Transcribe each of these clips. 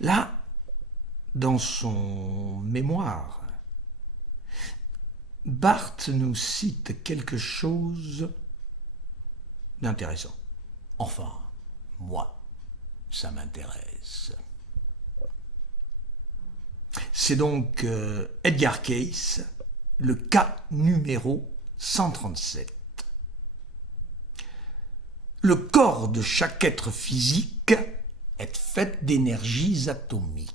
Là, dans son mémoire, Barthes nous cite quelque chose d'intéressant. Enfin, moi, ça m'intéresse. C'est donc Edgar Cayce, le cas numéro 137. Le corps de chaque être physique est fait d'énergies atomiques.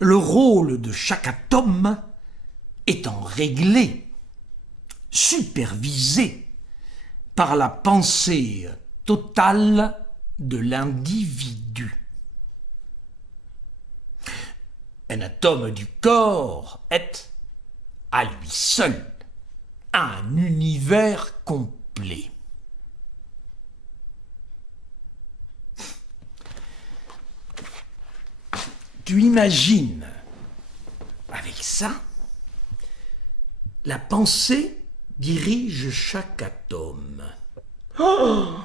Le rôle de chaque atome étant réglé, supervisé par la pensée totale de l'individu. Un atome du corps est, à lui seul, un univers complet. Tu imagines, avec ça, la pensée dirige chaque atome. Oh,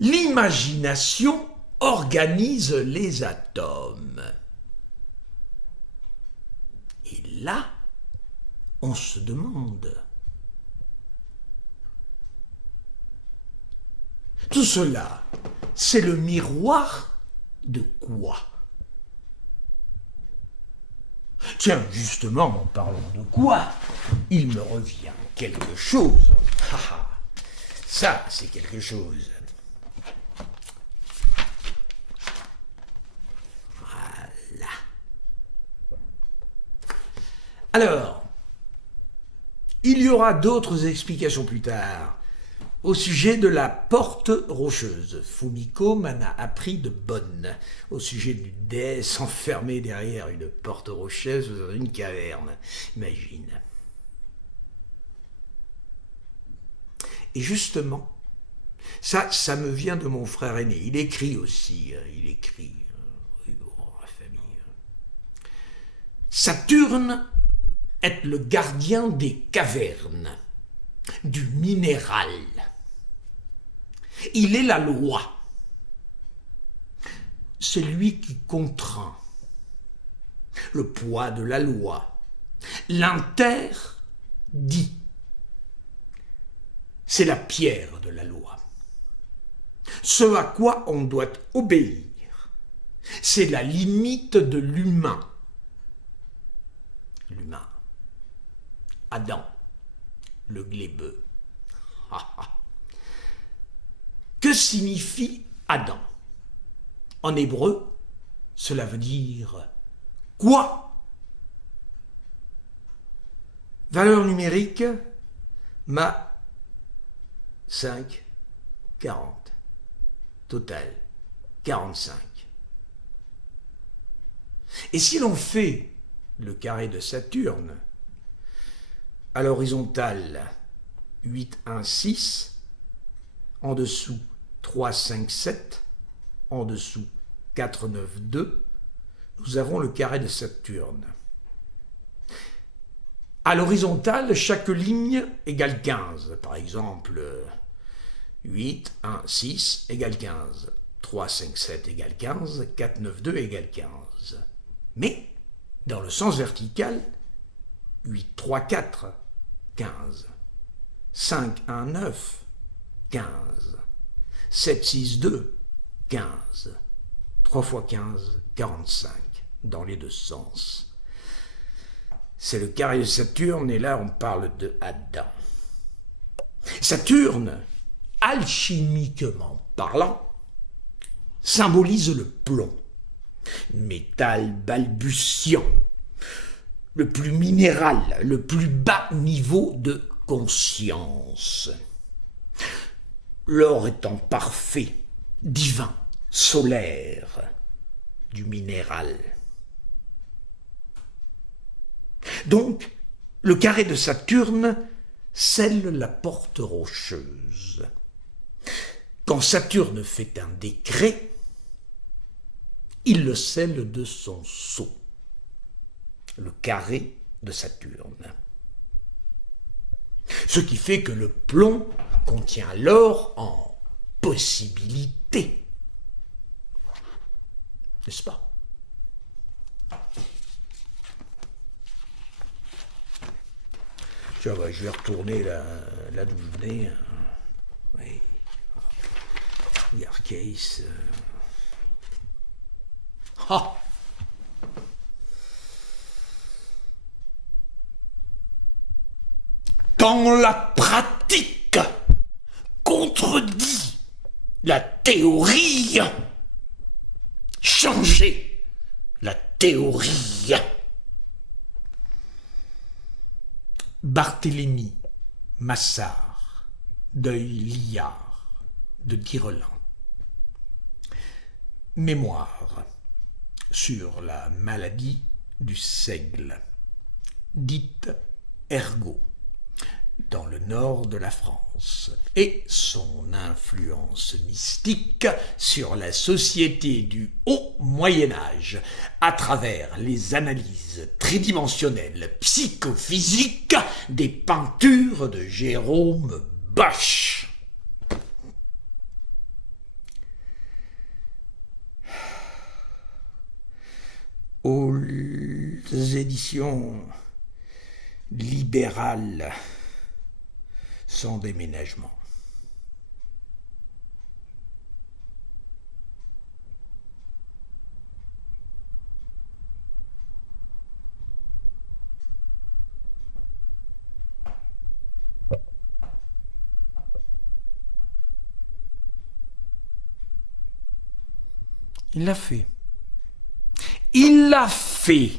l'imagination organise les atomes. Et là, on se demande, tout cela, c'est le miroir de quoi? Tiens, justement, en parlant de quoi, il me revient quelque chose. Ça, c'est quelque chose. Voilà. Alors, il y aura d'autres explications plus tard au sujet de la porte rocheuse. Fumiko m'en a appris de bonnes au sujet d'une déesse enfermée derrière une porte rocheuse dans une caverne. Imagine. Et justement, ça me vient de mon frère aîné. Il écrit aussi, la famille. Saturne est le gardien des cavernes, du minéral. Il est la loi. C'est lui qui contraint. Le poids de la loi. L'interdit. C'est la pierre de la loi. Ce à quoi on doit obéir. C'est la limite de l'humain. L'humain. Adam, le glébeux. Que signifie Adam? En hébreu, cela veut dire quoi? Valeur numérique, ma 5, 40. Total, 45. Et si l'on fait le carré de Saturne, à l'horizontale 8, 1, 6, en dessous 3, 5, 7, en dessous 4, 9, 2, nous avons le carré de Saturne. À l'horizontale, chaque ligne égale 15. Par exemple, 8, 1, 6 égale 15. 3, 5, 7 égale 15. 4, 9, 2 égale 15. Mais, dans le sens vertical, 8, 3, 4, 15. 5, 1, 9, 15. 7, 6, 2, 15. 3 fois 15, 45, dans les deux sens. C'est le carré de Saturne, et là on parle de Adam. Saturne, alchimiquement parlant, symbolise le plomb, métal balbutiant, le plus minéral, le plus bas niveau de conscience. L'or étant parfait, divin, solaire, du minéral. Donc, le carré de Saturne scelle la porte rocheuse. Quand Saturne fait un décret, il le scelle de son sceau, le carré de Saturne. Ce qui fait que le plomb contient l'or en possibilité. n'est-ce pas? Tiens, je vais retourner là d'où je venais. Oui. Yarcase. Ah! Quand la pratique contredit la théorie, changez la théorie. Barthélemy Massard, Deuil Liard de Direlan. Mémoire sur la maladie du seigle, dite ergot, dans le nord de la France, et son influence mystique sur la société du Haut Moyen-Âge à travers les analyses tridimensionnelles psychophysiques des peintures de Jérôme Bosch. Aux éditions libérales sans déménagement. Il l'a fait. Il l'a fait.